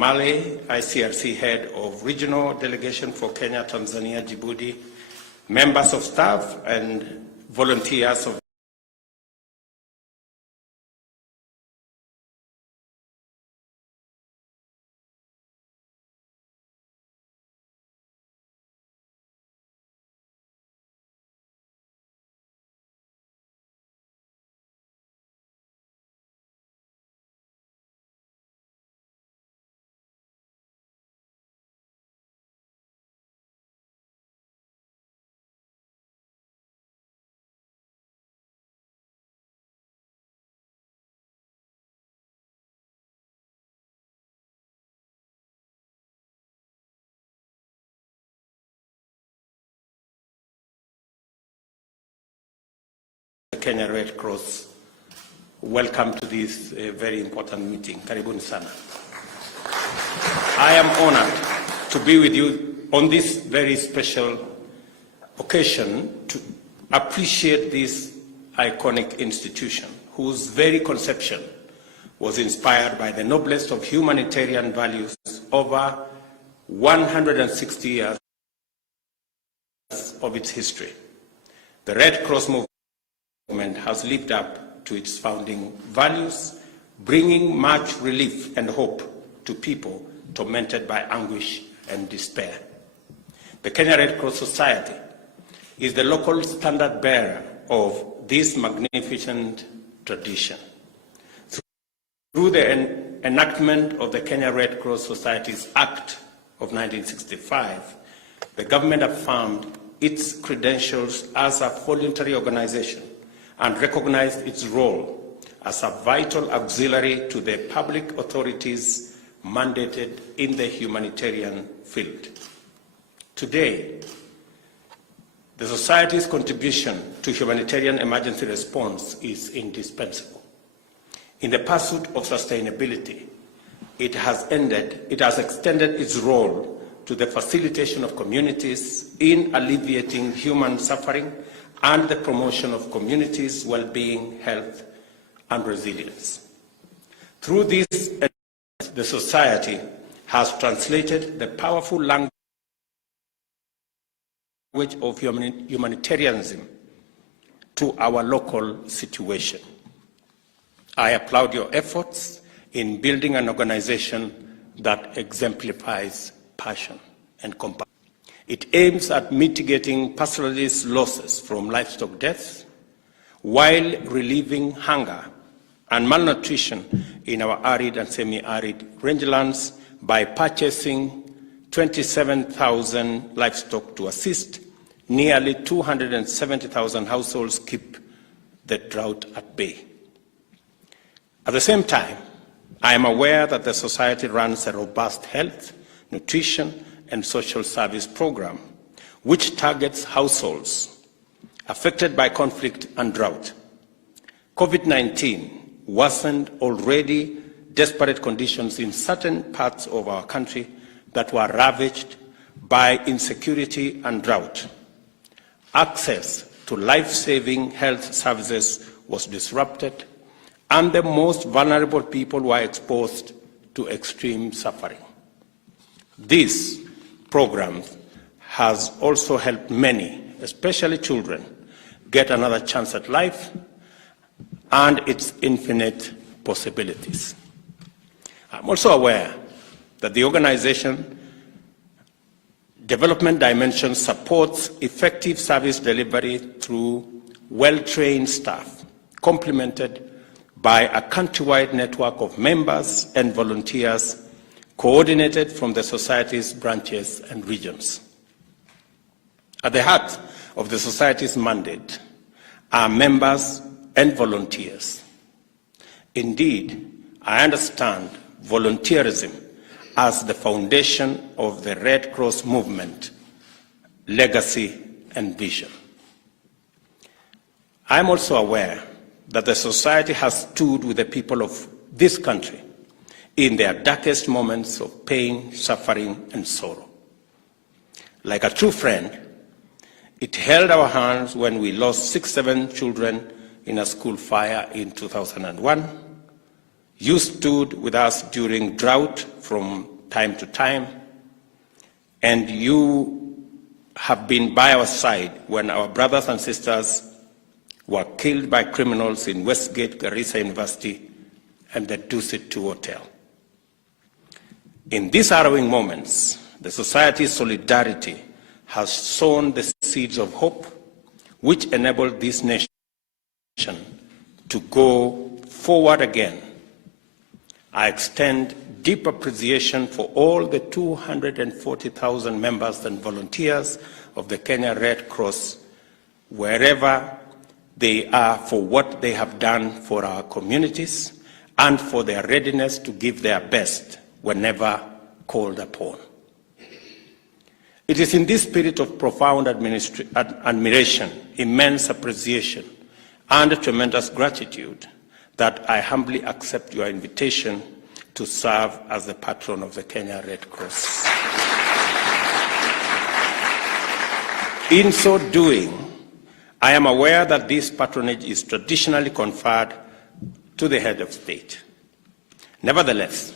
Male, ICRC Head of Regional Delegation for Kenya, Tanzania, Djibouti, members of staff and volunteers of the Kenya Red Cross. Welcome to this very important meeting. Karibuni sana. I am honored to be with you on this very special occasion to appreciate this iconic institution whose very conception was inspired by the noblest of humanitarian values over 160 years of its history. The Red Cross movement has lived up to its founding values, bringing much relief and hope to people tormented by anguish and despair. The Kenya Red Cross Society is the local standard bearer of this magnificent tradition. Through the enactment of the Kenya Red Cross Society's Act of 1965, the government affirmed its credentials as a voluntary organization and recognized its role as a vital auxiliary to the public authorities mandated in the humanitarian field. Today, the Society's contribution to humanitarian emergency response is indispensable. In the pursuit of sustainability, it has extended its role to the facilitation of communities in alleviating human suffering and the promotion of communities' well-being, health, and resilience. Through this, the Society has translated the powerful language of humanitarianism to our local situation. I applaud your efforts in building an organization that exemplifies passion and compassion. It aims at mitigating pastoralist losses from livestock deaths while relieving hunger and malnutrition in our arid and semi-arid rangelands by purchasing 27,000 livestock to assist nearly 270,000 households keep the drought at bay. At the same time, I am aware that the Society runs a robust health, nutrition, and social service program, which targets households affected by conflict and drought. COVID-19 worsened already desperate conditions in certain parts of our country that were ravaged by insecurity and drought. Access to life-saving health services was disrupted, and the most vulnerable people were exposed to extreme suffering. This program has also helped many, especially children, get another chance at life and its infinite possibilities. I'm also aware that the organization Development Dimension supports effective service delivery through well-trained staff, complemented by a countrywide network of members and volunteers coordinated from the Society's branches and regions. At the heart of the Society's mandate are members and volunteers. Indeed, I understand volunteerism as the foundation of the Red Cross movement, legacy, and vision. I am also aware that the Society has stood with the people of this country in their darkest moments of pain, suffering, and sorrow. Like a true friend, it held our hands when we lost 6-7 children in a school fire in 2001. You stood with us during drought from time to time, and you have been by our side when our brothers and sisters were killed by criminals in Westgate, Garissa University, and the Dusit 2 Hotel. In these harrowing moments, the society's solidarity has sown the seeds of hope, which enabled this nation to go forward again. I extend deep appreciation for all the 240,000 members and volunteers of the Kenya Red Cross, wherever they are, for what they have done for our communities and for their readiness to give their best whenever called upon. It is in this spirit of profound admiration, immense appreciation, and tremendous gratitude that I humbly accept your invitation to serve as the patron of the Kenya Red Cross. In so doing, I am aware that this patronage is traditionally conferred to the head of state. Nevertheless,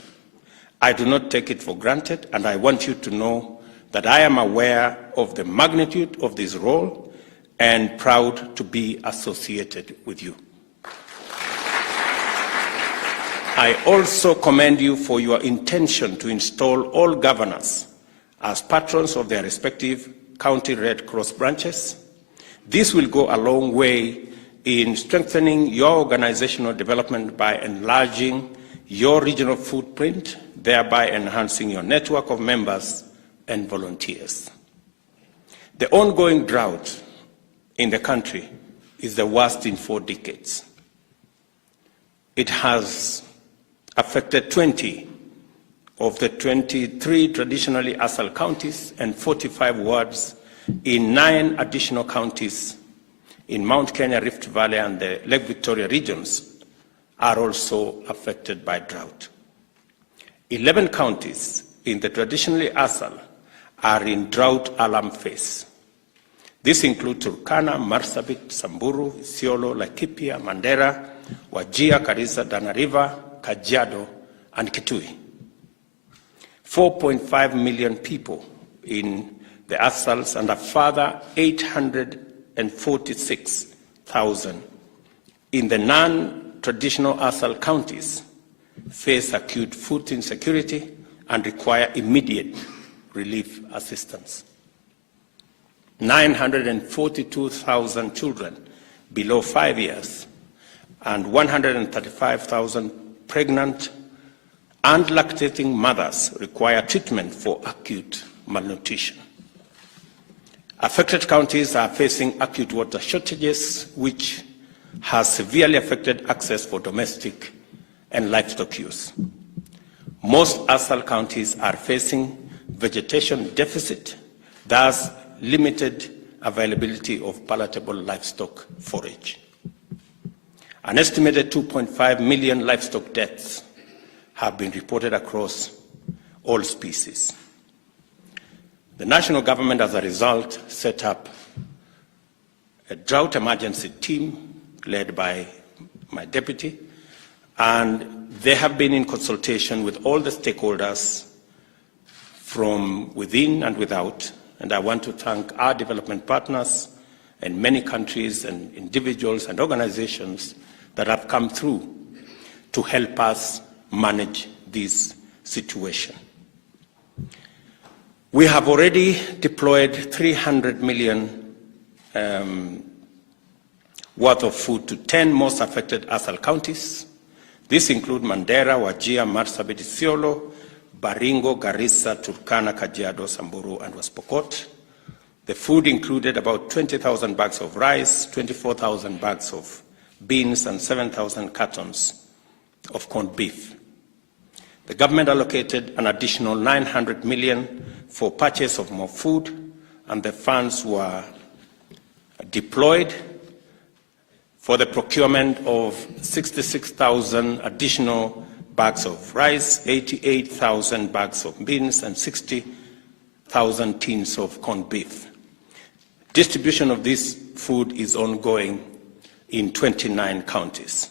I do not take it for granted, and I want you to know that I am aware of the magnitude of this role and proud to be associated with you. I also commend you for your intention to install all governors as patrons of their respective county Red Cross branches. This will go a long way in strengthening your organizational development by enlarging your regional footprint, thereby enhancing your network of members and volunteers. The ongoing drought in the country is the worst in 4 decades. It has affected 20 of the 23 traditionally ASAL counties and 45 wards in 9 additional counties in Mount Kenya, Rift Valley, and the Lake Victoria regions are also affected by drought. 11 counties in the traditionally ASAL are in drought alarm phase. This includes Turkana, Marsabit, Samburu, Isiolo, Laikipia, Mandera, Wajir, Garissa, Tana River, Kajiado, and Kitui. 4.5 million people in the ASALs and a further 846,000 in the non-traditional ASAL counties face acute food insecurity and require immediate relief assistance. 942,000 children below 5 years and 135,000 pregnant and lactating mothers require treatment for acute malnutrition. Affected counties are facing acute water shortages, which has severely affected access for domestic and livestock use. Most ASAL counties are facing vegetation deficit, thus limited availability of palatable livestock forage. An estimated 2.5 million livestock deaths have been reported across all species. The national government, as a result, set up a drought emergency team led by my deputy, and they have been in consultation with all the stakeholders from within and without, and I want to thank our development partners and many countries and individuals and organizations that have come through to help us manage this situation. We have already deployed 300 million worth of food to 10 most affected ASAL counties. This includes Mandera, Wajir, Marsabit, Isiolo, Baringo, Garissa, Turkana, Kajiado, Samburu, and West Pokot. The food included about 20,000 bags of rice, 24,000 bags of beans, and 7,000 cartons of corned beef. The government allocated an additional 900 million for purchase of more food, and the funds were deployed for the procurement of 66,000 additional bags of rice, 88,000 bags of beans, and 60,000 tins of corned beef. Distribution of this food is ongoing in 29 counties.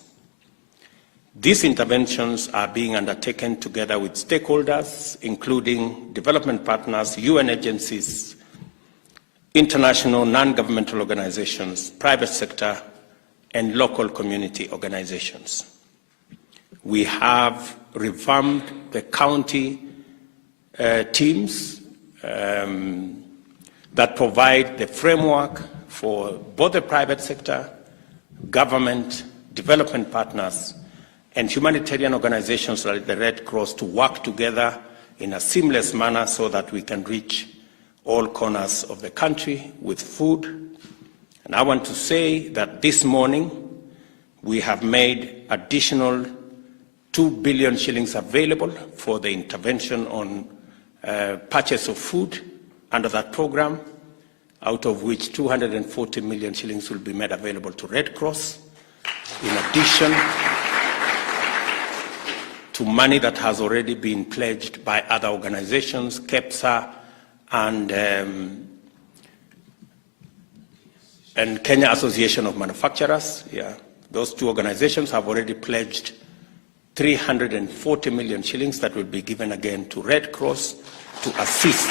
These interventions are being undertaken together with stakeholders, including development partners, UN agencies, international non-governmental organizations, private sector, and local community organizations. We have revamped the county teams that provide the framework for both the private sector, government, development partners, and humanitarian organizations like the Red Cross to work together in a seamless manner so that we can reach all corners of the country with food. And I want to say that this morning we have made additional 2 billion shillings available for the intervention on purchase of food under that program, out of which 240 million shillings will be made available to Red Cross, in addition to money that has already been pledged by other organizations, KEPSA and Kenya Association of Manufacturers. Yeah, those two organizations have already pledged 340 million shillings that will be given again to Red Cross to assist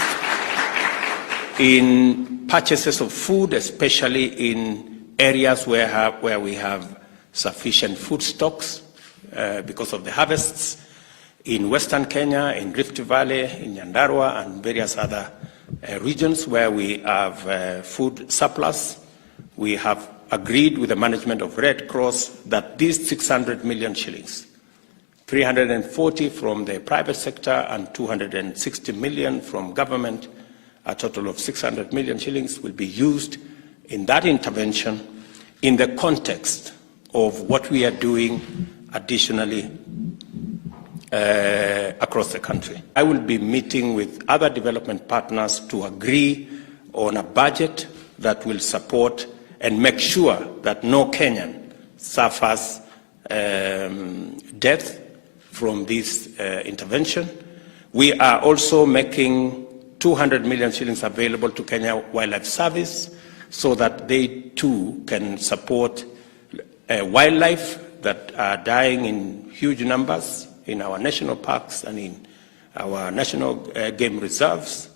in purchases of food, especially in areas where we have sufficient food stocks because of the harvests in Western Kenya, in Rift Valley, in Nyandarua, and various other regions where we have food surplus. We have agreed with the management of Red Cross that these 600 million shillings, 340 from the private sector and 260 million from government, a total of 600 million shillings will be used in that intervention in the context of what we are doing additionally across the country. I will be meeting with other development partners to agree on a budget that will support and make sure that no Kenyan suffers death from this intervention. We are also making 200 million shillings available to Kenya Wildlife Service so that they too can support wildlife that are dying in huge numbers in our national parks and in our national game reserves,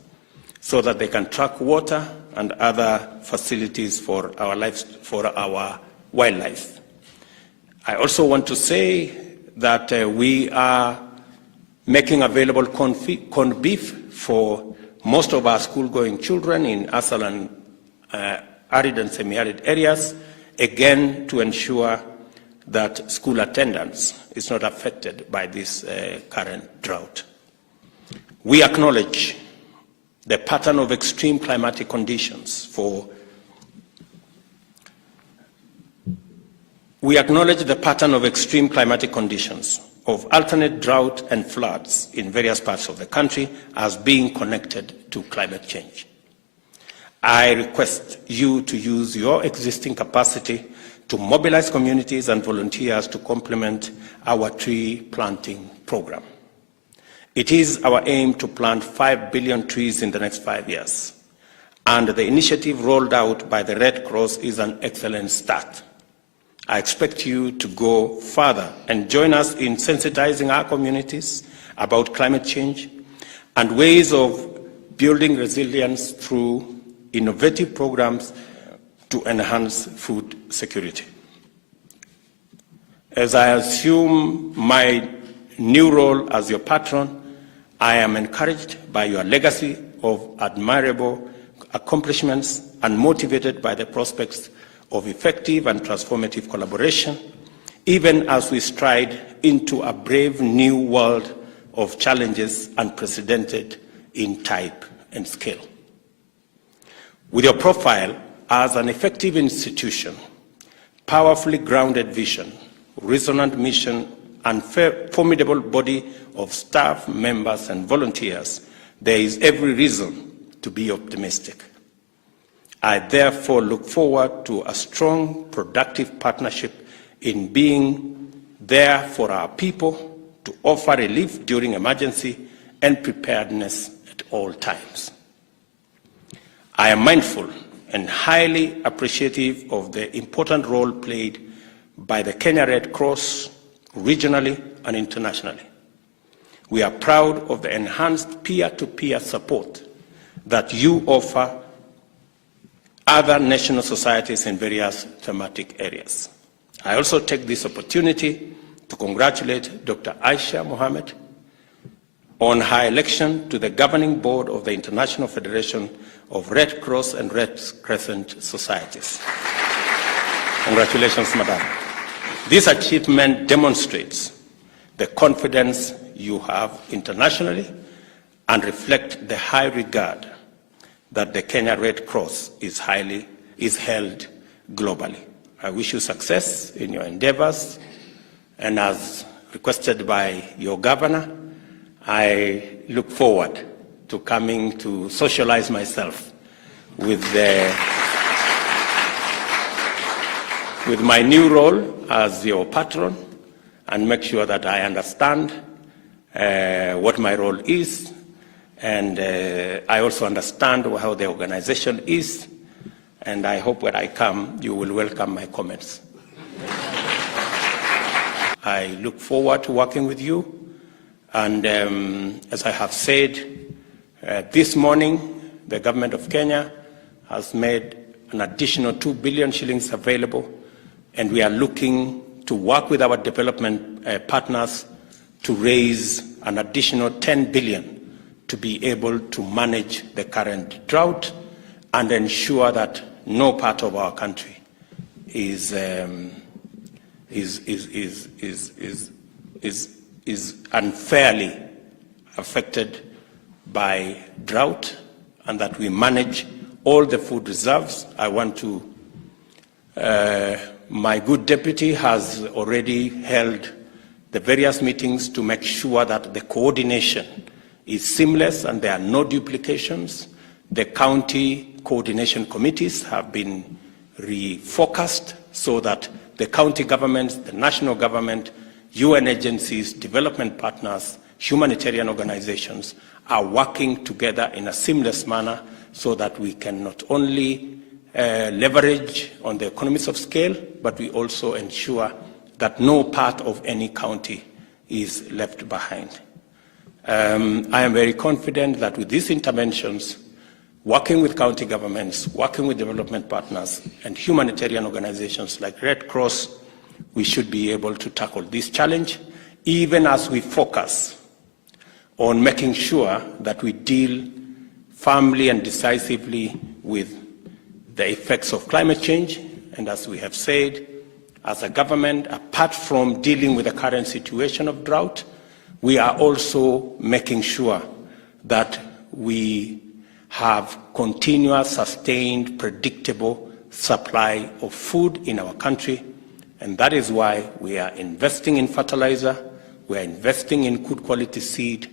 so that they can track water and other facilities for our wildlife. I also want to say that we are making available corned beef for most of our school-going children in ASAL and arid and semi-arid areas, again to ensure that school attendance is not affected by this current drought. We acknowledge the pattern of extreme climatic conditions of alternate drought and floods in various parts of the country as being connected to climate change. I request you to use your existing capacity to mobilize communities and volunteers to complement our tree planting program. It is our aim to plant 5 billion trees in the next 5 years, and the initiative rolled out by the Red Cross is an excellent start. I expect you to go further and join us in sensitizing our communities about climate change and ways of building resilience through innovative programs to enhance food security. As I assume my new role as your patron, I am encouraged by your legacy of admirable accomplishments and motivated by the prospects of effective and transformative collaboration, even as we stride into a brave new world of challenges unprecedented in type and scale. With your profile as an effective institution, powerfully grounded vision, resonant mission, and formidable body of staff, members, and volunteers, there is every reason to be optimistic. I therefore look forward to a strong, productive partnership in being there for our people to offer relief during emergency and preparedness at all times. I am mindful and highly appreciative of the important role played by the Kenya Red Cross, regionally and internationally. We are proud of the enhanced peer-to-peer support that you offer other national societies in various thematic areas. I also take this opportunity to congratulate Dr. Aisha Mohammed on her election to the governing board of the International Federation of Red Cross and Red Crescent Societies. Congratulations, Madam. This achievement demonstrates the confidence you have internationally and reflect the high regard that the Kenya Red Cross is held globally. I wish you success in your endeavors, and as requested by your governor, I look forward to coming to socialize myself with my new role as your patron and make sure that I understand what my role is, and I also understand how the organization is, and I hope when I come, you will welcome my comments. I look forward to working with you, and as I have said, this morning, the government of Kenya has made an additional 2 billion shillings available, and we are looking to work with our development partners to raise an additional 10 billion to be able to manage the current drought and ensure that no part of our country is unfairly affected by drought, and that we manage all the food reserves. I want to, my good deputy has already held the various meetings to make sure that the coordination is seamless and there are no duplications. The county coordination committees have been refocused so that the county governments, the national government, UN agencies, development partners, humanitarian organizations are working together in a seamless manner so that we can not only leverage on the economies of scale, but we also ensure that no part of any county is left behind. I am very confident that with these interventions, working with county governments, working with development partners, and humanitarian organizations like Red Cross, we should be able to tackle this challenge, even as we focus on making sure that we deal firmly and decisively with the effects of climate change. And as we have said, as a government, apart from dealing with the current situation of drought, we are also making sure that we have continuous, sustained, predictable supply of food in our country. And that is why we are investing in fertilizer, we are investing in good quality seed,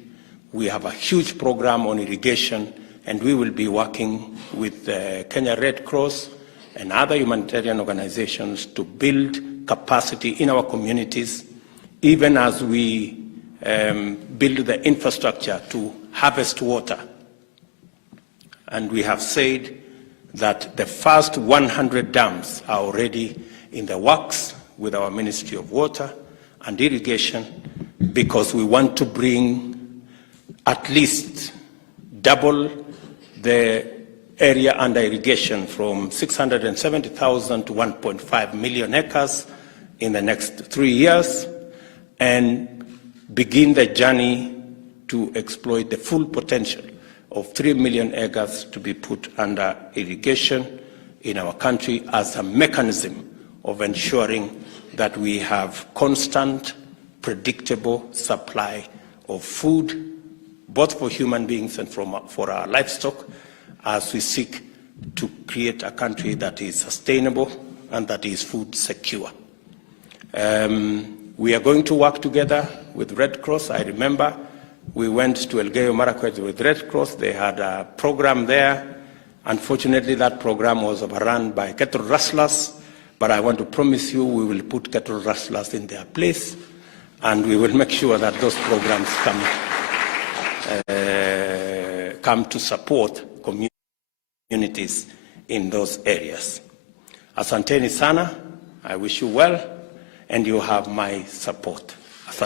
we have a huge program on irrigation, and we will be working with the Kenya Red Cross and other humanitarian organizations to build capacity in our communities, even as we build the infrastructure to harvest water. And we have said that the first 100 dams are already in the works with our Ministry of Water and Irrigation, because we want to bring at least double the area under irrigation from 670,000 to 1.5 million acres in the next 3 years, and begin the journey to exploit the full potential of 3 million acres to be put under irrigation in our country as a mechanism of ensuring that we have constant, predictable supply of food, both for human beings and for our livestock, as we seek to create a country that is sustainable and that is food secure. We are going to work together with Red Cross. I remember we went to Elgeyo Marakwet with Red Cross. They had a program there. Unfortunately, that program was overrun by cattle rustlers, but I want to promise you we will put cattle rustlers in their place, and we will make sure that those programs come to support communities in those areas. Asanteni sana. I wish you well. and you have my support.